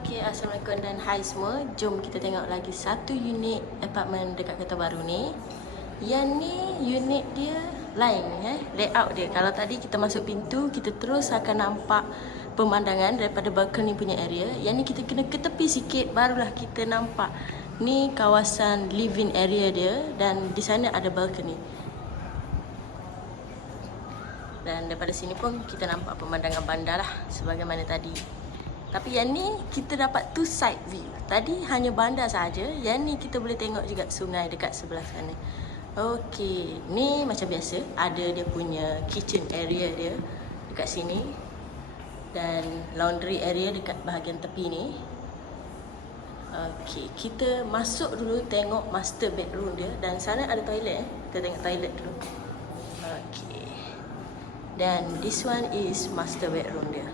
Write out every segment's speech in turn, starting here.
Okey, Assalamualaikum dan hai semua. Jom kita tengok lagi satu unit apartment dekat Kota Baru ni. Yang ni unit dia lain eh, layout dia. Kalau tadi kita masuk pintu, kita terus akan nampak pemandangan daripada balcony punya area. Yang ni kita kena ke tepi sikit barulah kita nampak. Ni kawasan living area dia dan di sana ada balcony. Dan daripada sini pun kita nampak pemandangan bandar lah sebagaimana tadi. Tapi yang ni kita dapat two side view. Tadi hanya bandar saja. Yang ni kita boleh tengok juga sungai dekat sebelah sana. Okey, ni macam biasa ada dia punya kitchen area dia dekat sini dan laundry area dekat bahagian tepi ni. Okey, kita masuk dulu tengok master bedroom dia dan sana ada toilet eh. Kita tengok toilet dulu. Okey. Dan this one is master bedroom dia.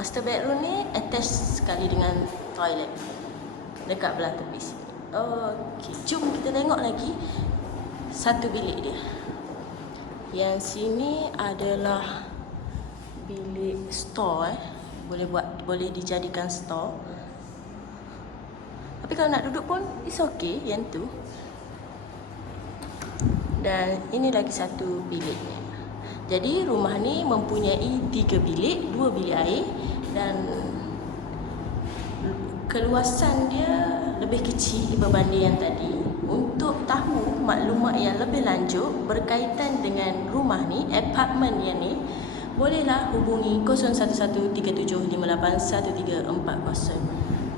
Master bedroom ni attached sekali dengan toilet dekat belah tepi sini. Okey, jom kita tengok lagi satu bilik dia. Yang sini adalah bilik store eh. Boleh buat boleh dijadikan store. Tapi kalau nak duduk pun it's okay yang tu. Dan ini lagi satu bilik. Jadi rumah ni mempunyai tiga bilik, dua bilik air dan keluasan dia lebih kecil berbanding yang tadi. Untuk tahu maklumat yang lebih lanjut berkaitan dengan rumah ni, apartment yang ni, bolehlah hubungi 011375811340. Okey, bye-bye.